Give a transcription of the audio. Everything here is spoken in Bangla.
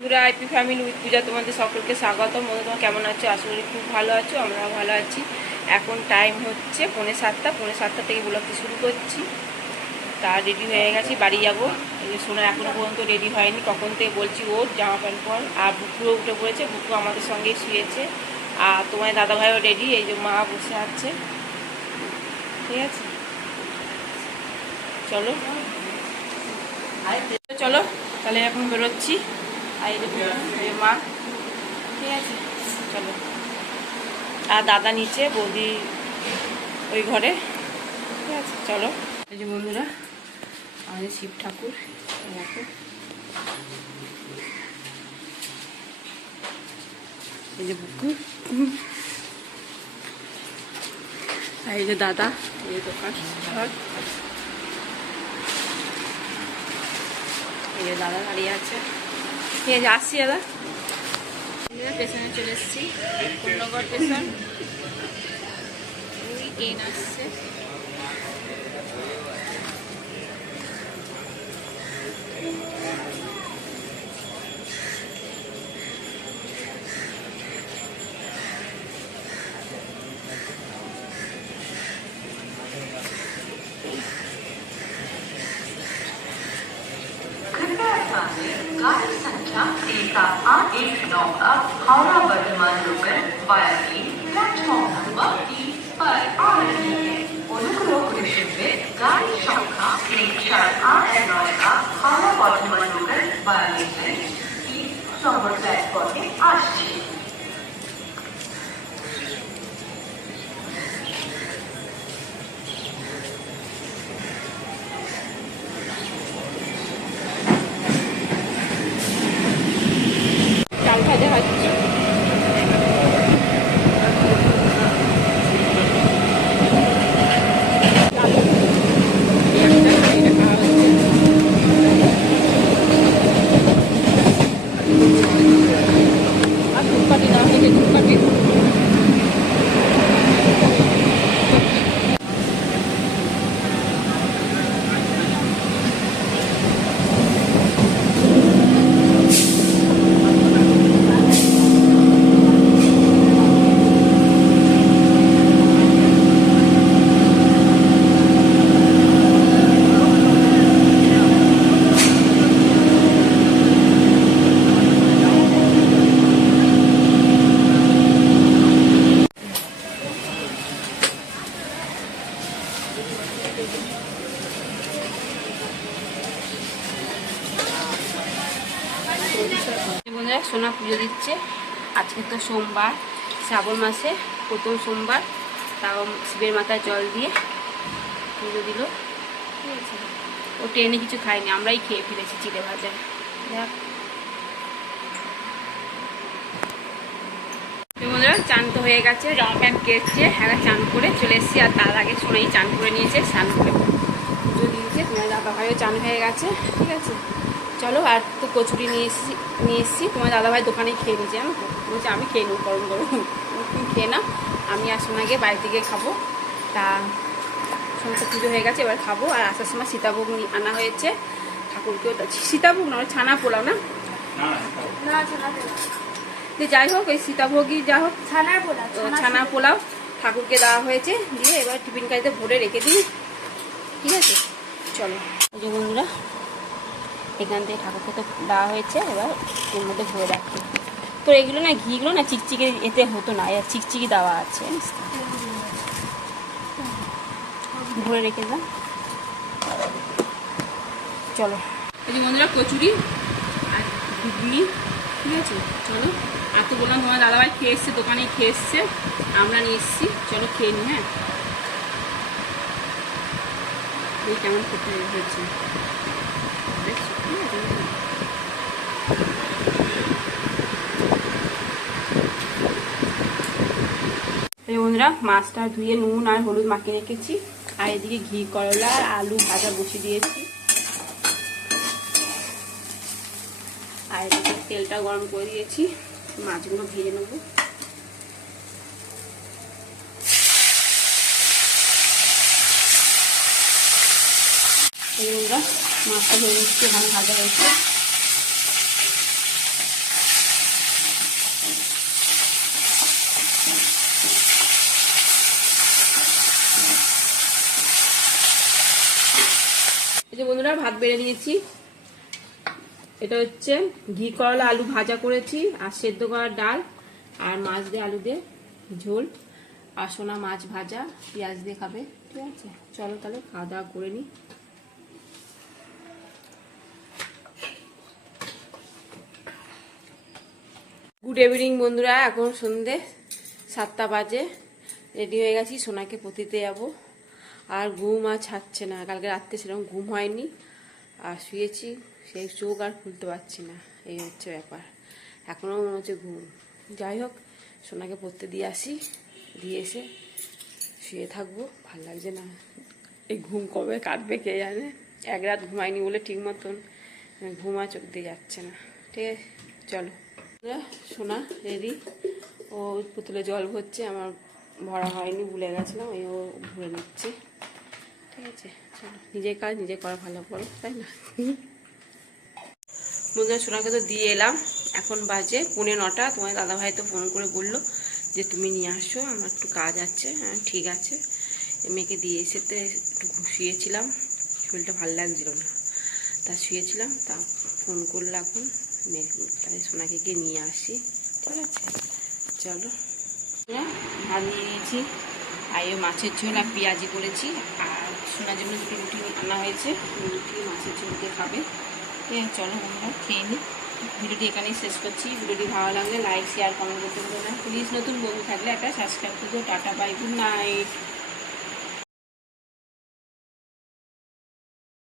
পুরা আইপি ফ্যামিলি উইথ পূজা তোমাদের সকলকে স্বাগত। মনে তোমার কেমন আছো? আশা করি খুব ভালো আছো, আমরাও ভালো আছি। এখন টাইম হচ্ছে 6:45, 7:30 থেকে ব্লগটি শুরু করছি। তা রেডি হয়ে গেছি, বাড়ি যাবো। এই যে শোনা এখনো পর্যন্ত রেডি হয়নি, কখন থেকে বলছি ওর জামা প্যান্ট পর। আর বুকুও উঠে পড়েছে, বুকু আমাদের সঙ্গেই শুয়েছে। আর তোমার দাদাভাইও রেডি, এই যে মা বসে আছে। ঠিক আছে, চলো চলো তাহলে এখন বেরোচ্ছি। আর এই যে মা, ঠিক আছে চলো। আর দাদা নিচে, বৌদি ওই ঘরে। ঠিক আছে চলো। এই যে বন্ধুরা আমাদের শিব ঠাকুর, দেখো এই যে বুকু, আর এই যে দাদা, এই দোকান ঘর, এই যে দাদা দাঁড়িয়ে আছে। ঠিক আছে আসছি দাদা। পেছনে চলে এসেছি, পূর্ণগড় স্টেশন। ওই ট্রেন আসছে। गाड़ी संख्या 1789 अब Howrah Bardhaman local via platform number 3 पर आ रही है। অনুগ্রহ করে শুনবে গাড়ি সংখ্যা 3789 Howrah Bardhaman local via platform 3 নম্বর প্ল্যাটফর্মে আসছে। চাল ভাজা হচ্ছে। আর ধূপকাঠি দেওয়া হয়েছে, ধূপকাঠি। বন্ধুরা সোনা পুজো দিচ্ছে। আজকে তো সোমবার, শ্রাবণ মাসে প্রথম সোমবার, তাও শিবের মাথায় জল দিয়ে পুজো দিল। ঠিক আছে, ও ট্রেনে কিছু খায়নি, আমরাই খেয়ে ফেলেছি চিড়ে ভাজা। দেখ বন্ধুরা চান তো হয়ে গেছে, জামা প্যান্ট কেচছে, হ্যাঁ চান করে চলে এসেছি। আর তার আগে সোনাই চান করে নিয়েছে, স্নান করে পুজো দিয়েছে। তোমার দাদাভাইও চান হয়ে গেছে। ঠিক আছে চলো। আর তো কচুরি নিয়ে এসেছি। তোমার দাদাভাই দোকানে খেয়ে নিয়েছে, জানো তো, বলছে আমি খেয়ে নেব গরম গরম। তুমি খেয়ে নাও, আমি আর সোনাকে বাড়িতে গিয়ে খাবো। তা সমস্ত পুজো হয়ে গেছে, এবার খাবো। আর আসার সময় সীতাভোগ আনা হয়েছে ঠাকুরকেও। সীতাভোগ না, ছানা পোলাও না, যাই হোক ওই সীতাভোগই যা হোক, ছানা পোলাও ঠাকুরকে দেওয়া হয়েছে। দিয়ে এবার টিফিন কারিতে ভরে রেখে দিই। ঠিক আছে চলো। এই যে বন্ধুরা এখান থেকে ঠাকুরকে তো দেওয়া হয়েছে, এবার এর মধ্যে ভরে রাখি। তো এগুলো না, ঘিগুলো না চিকচিকে এতে হতো না, এর চিকচিকি দেওয়া আছে, ভরে রেখে দাও। চলো এই যে বন্ধুরা কচুরি আর ঘুগনি। ঠিক আছে চলো। আর তো বললাম তোমার দাদাভাই খেয়ে এসছে, দোকানেই খেয়ে এসছে, আমরা নিয়ে এসেছি। চলো খেয়ে নি। হ্যাঁ এই কেমন খেতে হয়েছে দেখছো? ঠিক আছে এই বন্ধুরা মাছটা ধুয়ে নুন আর হলুদ মাখিয়ে রেখেছি। আর এদিকে ঘি করলা আর আলু ভাজা বসিয়ে দিয়েছি। আর এদিকে তেলটা গরম করে দিয়েছি, মাছগুলো ভেজে নেবো। এই বন্ধুরা মাছটা ভেজে নিচ্ছি, ওখানে ভাজা হয়েছে। ভাত বেড়ে নিয়েছি। এটা হচ্ছে ঘি করলা আলু ভাজা করেছি, আর সেদ্ধ করা ডাল, আর মাছ দিয়ে আলু দিয়ে ঝোল, আর সোনা মাছ ভাজা পেঁয়াজ দিয়ে খাবে। ঠিক আছে, চলো তাহলে খাওয়া দাওয়া করে নিই। গুড ইভিনিং বন্ধুরা, এখন সন্ধে 7টা বাজে। রেডি হয়ে গেছি, সোনাকে পতিতে যাবো। আর ঘুম আর ছাড়ছে না, কালকে রাত্রে সেরকম ঘুম হয়নি, আর শুয়েছি সেই চোখ আর খুলতে পারছি না, এই হচ্ছে ব্যাপার। এখনও মনে হচ্ছে ঘুম। যাই হোক, সোনাকে পড়তে দিয়ে আসি, দিয়ে এসে শুয়ে থাকবো। ভাল লাগছে না, এই ঘুম কবে কাটবে কে জানে। এক রাত ঘুমাইনি বলে ঠিক মতন ঘুম আর চোখ দিয়ে যাচ্ছে না। ঠিক আছে, চলো। সোনা রেডি, ও পুতুলে জল ভরছে, আমার ভরা হয়নি, ভুলে গেছিলাম, এই ও ভরে নিচ্ছে। ঠিক আছে, চলো, নিজের কাজ নিজে করা ভালো করো, তাই না? বন্ধুরা, সোনাকে তো দিয়ে এলাম, এখন বাজে 9:45। তোমার দাদাভাই তো ফোন করে বললো যে তুমি নিয়ে আসো, আমার একটু কাজ আছে। হ্যাঁ ঠিক আছে। মেয়েকে দিয়ে এসেতে একটু শুয়েছিলাম, শরীরটা ভালো লাগছিল না, তা শুয়েছিলাম, তা ফোন করলো এখন মেয়ে, তাই সোনাকে গিয়ে নিয়ে আসি। ঠিক আছে, চলো। ভাত নিয়ে নিয়েছি, আর মাছের ঝোল আর পেঁয়াজি করেছি, আর সোনার জন্য দুটো রুটি আনা হয়েছে, রুটি মাছের ঝোল দিয়ে খাবে। ঠিক আছে, চলো বন্ধুরা খেয়ে নিই। ভিডিওটি এখানেই শেষ করছি। ভিডিওটি ভালো লাগলে লাইক শেয়ার কমেন্ট করতে ভুলো না। প্লিজ নতুন বন্ধু থাকলে একটা সাবস্ক্রাইব করবে। টাটা, বাই, গুড নাইট।